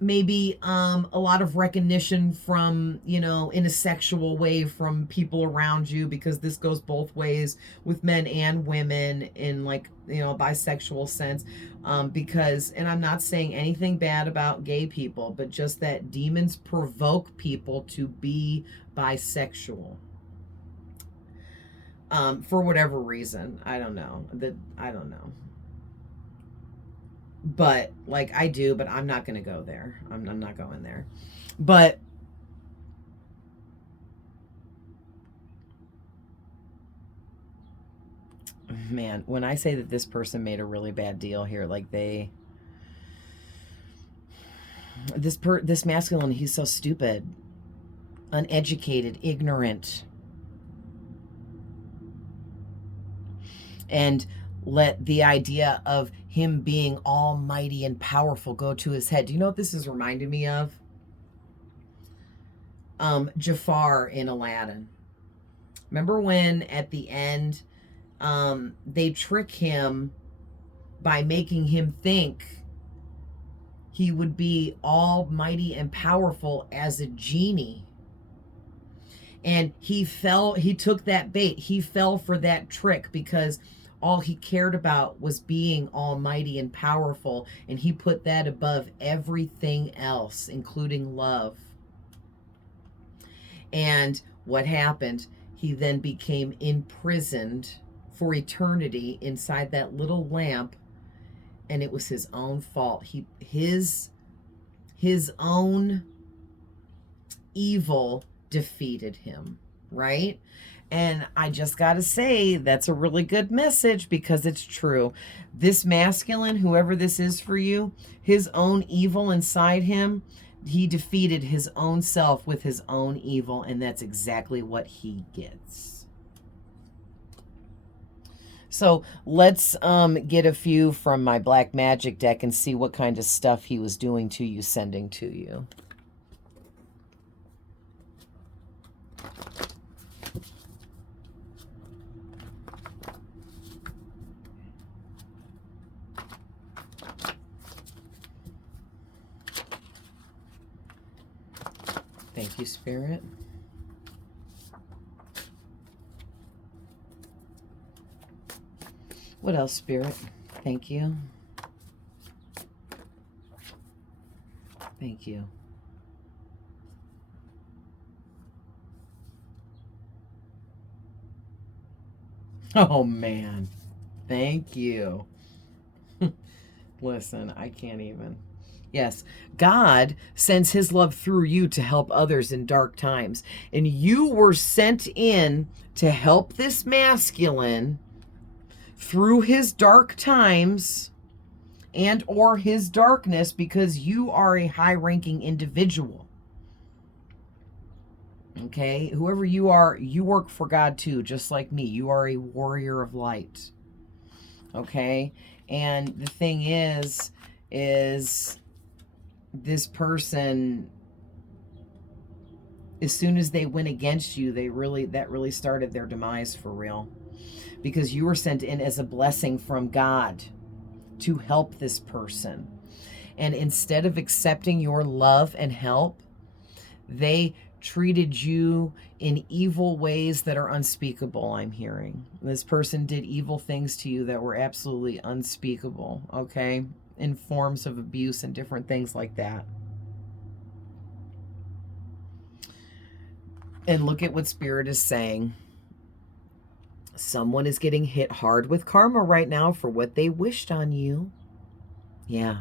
maybe a lot of recognition from, you know, in a sexual way from people around you, because this goes both ways with men and women in, like, you know, a bisexual sense. Because, and I'm not saying anything bad about gay people, but just that demons provoke people to be bisexual. For whatever reason. I don't know. I don't know. But like I do, but I'm not going to go there. I'm not going there. But man, when I say that this person made a really bad deal here, like this masculine, he's so stupid, uneducated, ignorant, and let the idea of him being almighty and powerful go to his head. Do you know what this is reminding me of? Jafar in Aladdin. Remember when at the end they trick him by making him think he would be almighty and powerful as a genie? And he took that bait. He fell for that trick because All he cared about was being almighty and powerful, and he put that above everything else, including love. And what happened? He then became imprisoned for eternity inside that little lamp, and it was his own fault. His own evil defeated him, right? And I just got to say, that's a really good message, because it's true. This masculine, whoever this is for you, his own evil inside him, he defeated his own self with his own evil, and that's exactly what he gets. So let's get a few from my black magic deck and see what kind of stuff he was doing to you, sending to you. Thank you, Spirit. What else, Spirit? Thank you. Thank you. Oh, man. Thank you. Listen, I can't even. Yes, God sends his love through you to help others in dark times. And you were sent in to help this masculine through his dark times and or his darkness, because you are a high-ranking individual. Okay? Whoever you are, you work for God too, just like me. You are a warrior of light. Okay? And the thing is this person, as soon as they went against you, that really started their demise for real, because you were sent in as a blessing from God to help this person. And instead of accepting your love and help, they treated you in evil ways that are unspeakable, I'm hearing. This person did evil things to you that were absolutely unspeakable, okay? In forms of abuse and different things like that. And look at what Spirit is saying. Someone is getting hit hard with karma right now for what they wished on you. Yeah.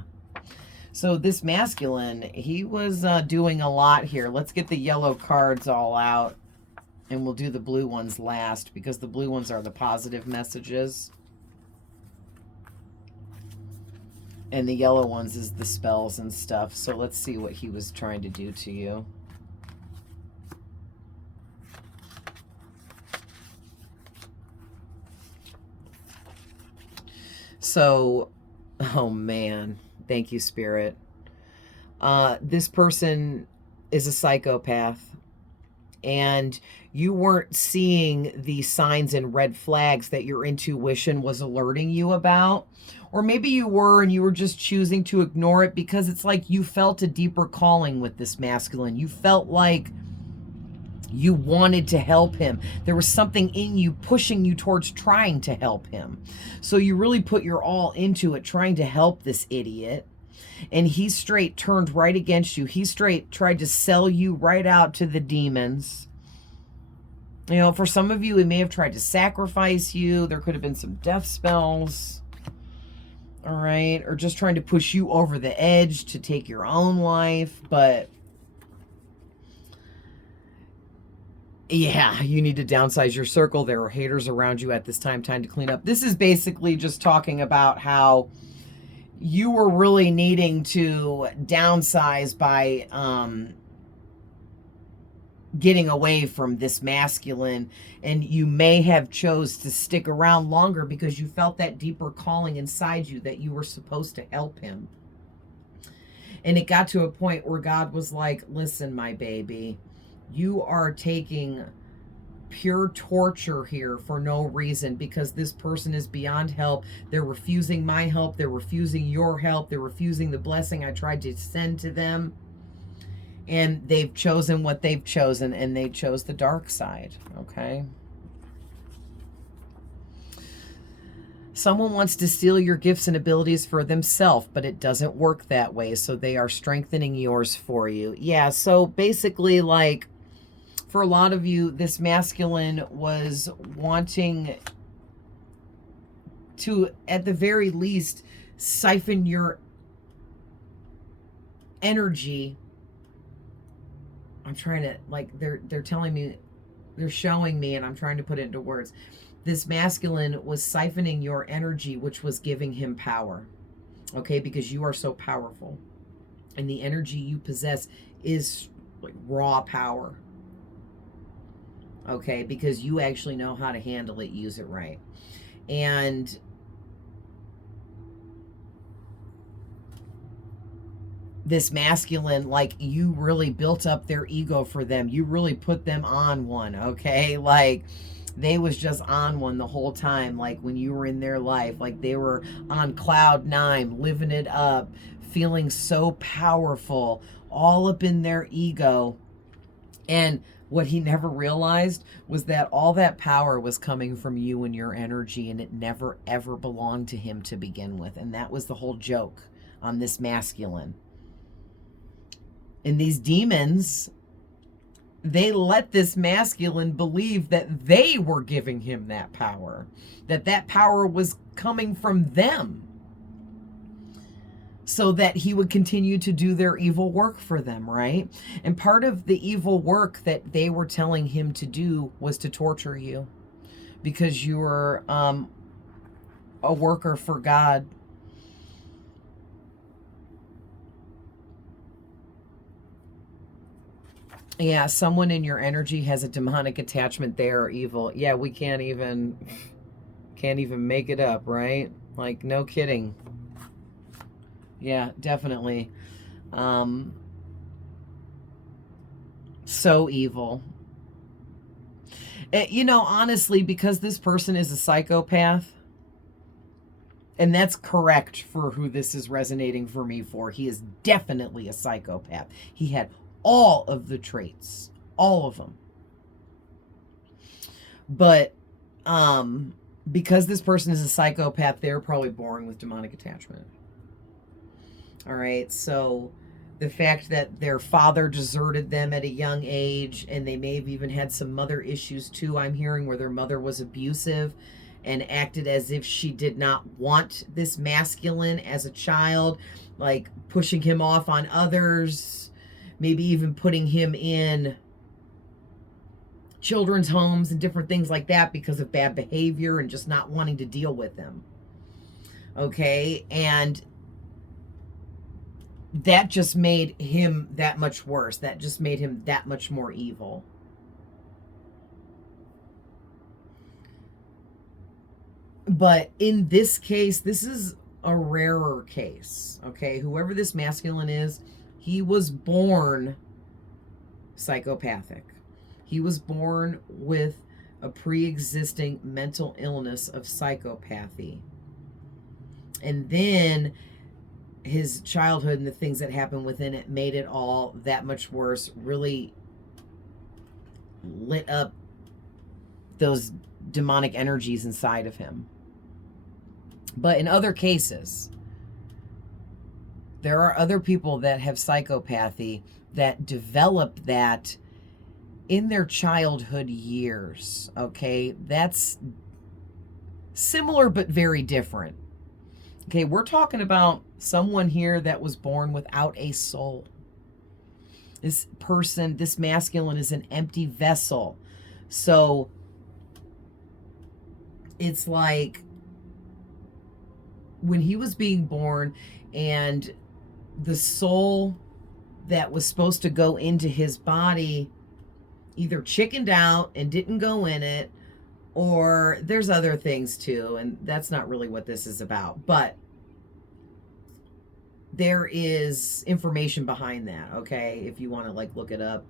So this masculine, he was doing a lot here. Let's get the yellow cards all out, and we'll do the blue ones last, because the blue ones are the positive messages. And the yellow ones is the spells and stuff. So let's see what he was trying to do to you. So, oh man, thank you, Spirit. This person is a psychopath, and you weren't seeing the signs and red flags that your intuition was alerting you about. Or maybe you were, and you were just choosing to ignore it, because it's like you felt a deeper calling with this masculine. You felt like you wanted to help him. There was something in you pushing you towards trying to help him. So you really put your all into it, trying to help this idiot. And he straight turned right against you. He straight tried to sell you right out to the demons. You know, for some of you, he may have tried to sacrifice you. There could have been some death spells. All right. Or just trying to push you over the edge to take your own life. But yeah, you need to downsize your circle. There are haters around you at this time. Time to clean up. This is basically just talking about how you were really needing to downsize by getting away from this masculine, and you may have chose to stick around longer because you felt that deeper calling inside you that you were supposed to help him. And it got to a point where God was like, listen, my baby, you are taking pure torture here for no reason, because this person is beyond help. They're refusing my help. They're refusing your help. They're refusing the blessing I tried to send to them. And they've chosen what they've chosen, and they chose the dark side, okay? someone wants to steal your gifts and abilities for themselves, but it doesn't work that way. So they are strengthening yours for you. Yeah, so basically, like, for a lot of you, this masculine was wanting to, at the very least, siphon your energy. I'm trying to, like, they're telling me, they're showing me, and I'm trying to put it into words. This masculine was siphoning your energy, which was giving him power. Okay, because you are so powerful. And the energy you possess is like raw power. Okay, because you actually know how to handle it, use it right. And this masculine, like, you really built up their ego for them. You really put them on one, okay? Like, they was just on one the whole time, like, when you were in their life. Like, they were on cloud 9, living it up, feeling so powerful, all up in their ego. And what he never realized was that all that power was coming from you and your energy, and it never, ever belonged to him to begin with. And that was the whole joke on this masculine. And these demons, they let this masculine believe that they were giving him that power, that that power was coming from them, so that he would continue to do their evil work for them, right? And part of the evil work that they were telling him to do was to torture you, because you were a worker for God. Yeah, someone in your energy has a demonic attachment. They are evil. Yeah, we can't even make it up, right? Like, no kidding. Yeah, definitely. So evil. You know, honestly, because this person is a psychopath, and that's correct for who this is resonating for me for. He is definitely a psychopath. He had all of the traits, all of them. But because this person is a psychopath, they're probably born with demonic attachment. All right, so the fact that their father deserted them at a young age, and they may have even had some mother issues too, I'm hearing, where their mother was abusive and acted as if she did not want this masculine as a child, like pushing him off on others, maybe even putting him in children's homes and different things like that because of bad behavior and just not wanting to deal with them. Okay, and that just made him that much worse. That just made him that much more evil. But in this case, this is a rarer case, okay? Whoever this masculine is, he was born psychopathic. He was born with a pre-existing mental illness of psychopathy. And then his childhood and the things that happened within it made it all that much worse, really lit up those demonic energies inside of him. But in other cases, there are other people that have psychopathy that develop that in their childhood years, okay? That's similar but very different. Okay, we're talking about someone here that was born without a soul. This person, this masculine, is an empty vessel. So it's like when he was being born and the soul that was supposed to go into his body either chickened out and didn't go in it, or there's other things too, and that's not really what this is about, but there is information behind that, okay? If you want to like look it up,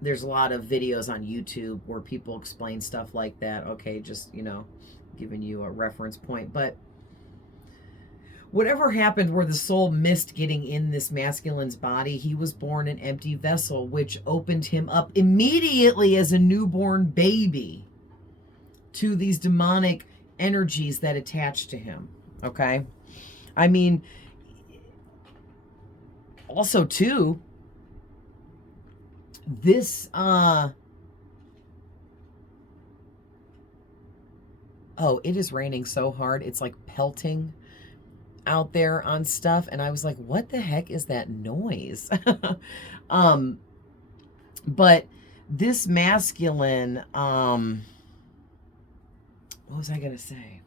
there's a lot of videos on YouTube where people explain stuff like that, okay? Just, you know, giving you a reference point. But whatever happened where the soul missed getting in this masculine's body, he was born an empty vessel, which opened him up immediately as a newborn baby to these demonic energies that attach to him. Okay? I mean, also too, this oh, it is raining so hard. It's like pelting out there on stuff, and I was like, what the heck is that noise? But this masculine, what was I gonna say?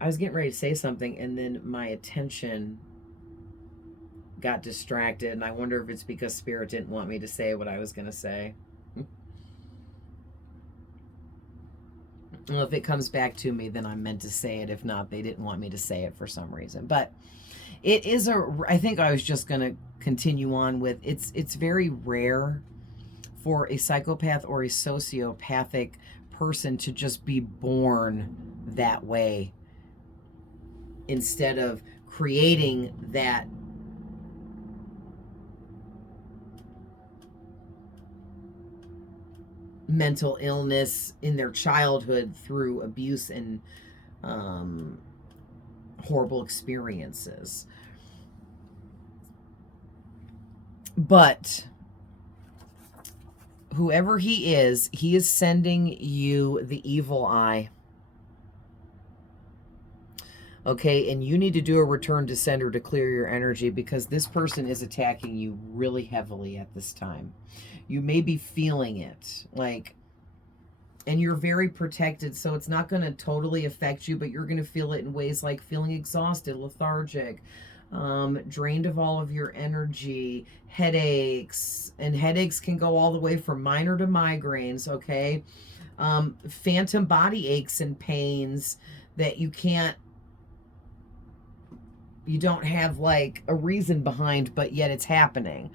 I was getting ready to say something, and then my attention got distracted, and I wonder if it's because Spirit didn't want me to say what I was gonna say. Well, if it comes back to me, then I'm meant to say it. If not, they didn't want me to say it for some reason. But it is I think I was just going to continue on with, it's very rare for a psychopath or a sociopathic person to just be born that way instead of creating that mental illness in their childhood through abuse and horrible experiences. But whoever he is sending you the evil eye. Okay, and you need to do a return to sender to clear your energy, because this person is attacking you really heavily at this time. You may be feeling it, like, and you're very protected, so it's not going to totally affect you, but you're going to feel it in ways like feeling exhausted, lethargic, drained of all of your energy, headaches, and headaches can go all the way from minor to migraines, okay? Phantom body aches and pains that you don't have like a reason behind, but yet it's happening.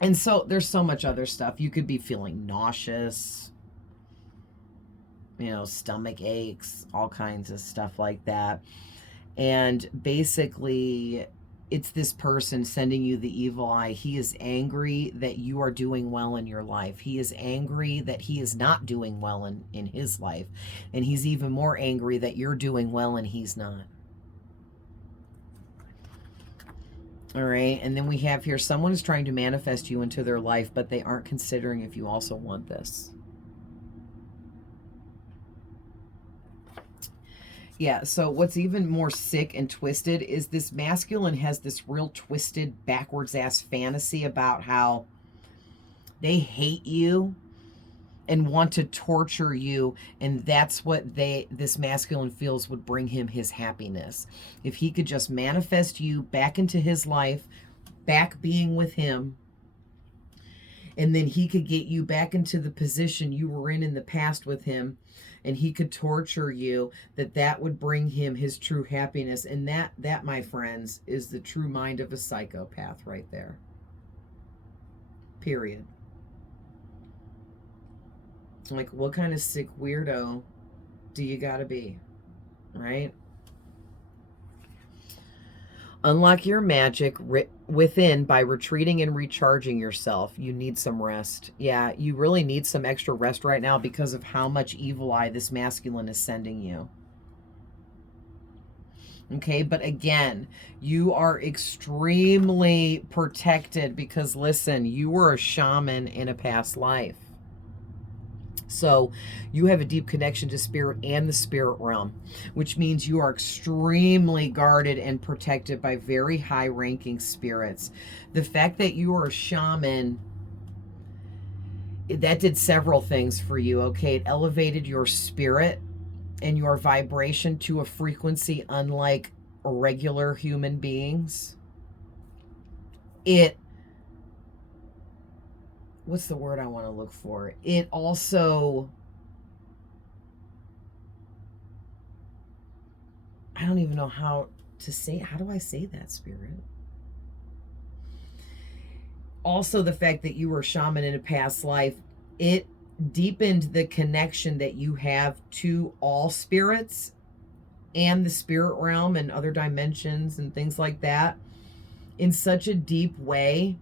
And so there's so much other stuff. You could be feeling nauseous, stomach aches, all kinds of stuff like that. And basically, it's this person sending you the evil eye. He is angry that you are doing well in your life. He is angry that he is not doing well in his life. And he's even more angry that you're doing well and he's not. All right, and then we have here, someone is trying to manifest you into their life, but they aren't considering if you also want this. Yeah, so what's even more sick and twisted is this masculine has this real twisted, backwards-ass fantasy about how they hate you and want to torture you, and that's what this masculine feels would bring him his happiness. If he could just manifest you back into his life, back being with him, and then he could get you back into the position you were in the past with him, and he could torture you, that would bring him his true happiness. And that, my friends, is the true mind of a psychopath right there. Period. Like, what kind of sick weirdo do you gotta be, right? Unlock your magic within by retreating and recharging yourself. You need some rest. Yeah, you really need some extra rest right now because of how much evil eye this masculine is sending you. Okay, but again, you are extremely protected because, listen, you were a shaman in a past life. So you have a deep connection to spirit and the spirit realm, which means you are extremely guarded and protected by very high-ranking spirits. The fact that you are a shaman, that did several things for you, okay? It elevated your spirit and your vibration to a frequency unlike regular human beings. What's the word I want to look for? It also, I don't even know how do I say that, Spirit? Also, the fact that you were a shaman in a past life, it deepened the connection that you have to all spirits and the spirit realm and other dimensions and things like that in such a deep way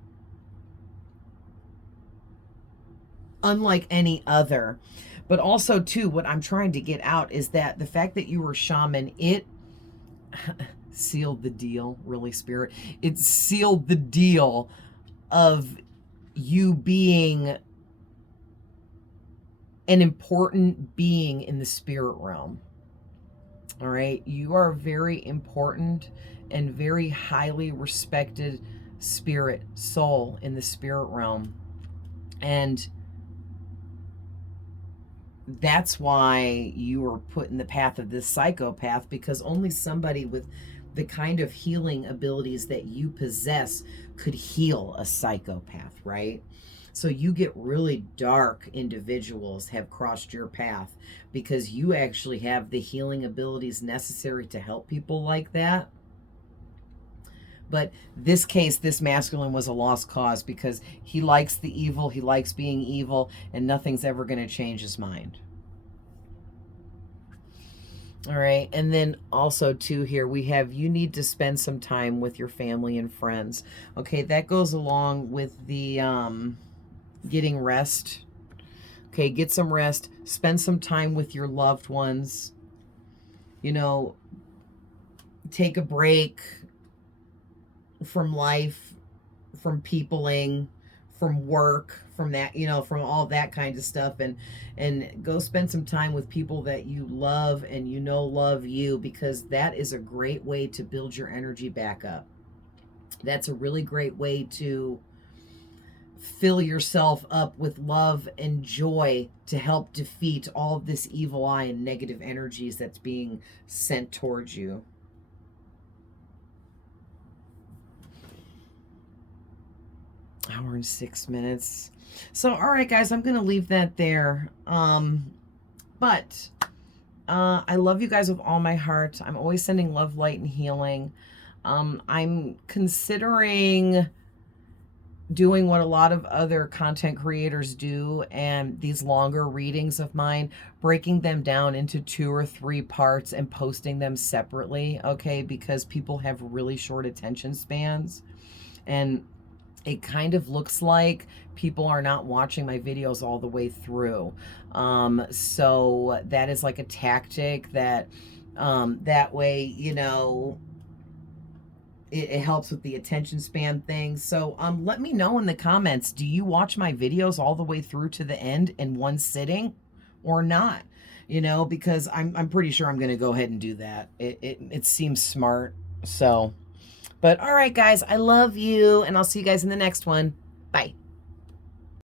unlike any other. But also, too, what I'm trying to get out is that the fact that you were shaman, it sealed the deal, really, Spirit. It sealed the deal of you being an important being in the spirit realm. All right. You are very important and very highly respected spirit soul in the spirit realm. And that's why you were put in the path of this psychopath, because only somebody with the kind of healing abilities that you possess could heal a psychopath, right? So you get really dark individuals have crossed your path because you actually have the healing abilities necessary to help people like that. But this case, this masculine was a lost cause because he likes the evil, he likes being evil, and nothing's ever going to change his mind. All right. And then also, too, here we have you need to spend some time with your family and friends. Okay. That goes along with the getting rest. Okay. Get some rest. Spend some time with your loved ones. You know, take a break from life, from peopling, from work, from that, you know, from all that kind of stuff, and go spend some time with people that you love and you know love you, because that is a great way to build your energy back up. That's a really great way to fill yourself up with love and joy to help defeat all of this evil eye and negative energies that's being sent towards you. Hour and 6 minutes. So, all right, guys, I'm going to leave that there. But I love you guys with all my heart. I'm always sending love, light, and healing. I'm considering doing what a lot of other content creators do, and these longer readings of mine, breaking them down into 2 or 3 parts and posting them separately, okay? Because people have really short attention spans. And it kind of looks like people are not watching my videos all the way through. So that is like a tactic that, that way, you know, it helps with the attention span thing. So let me know in the comments, do you watch my videos all the way through to the end in one sitting or not? You know, because I'm pretty sure I'm going to go ahead and do that. It seems smart. So... But all right, guys, I love you, and I'll see you guys in the next one. Bye.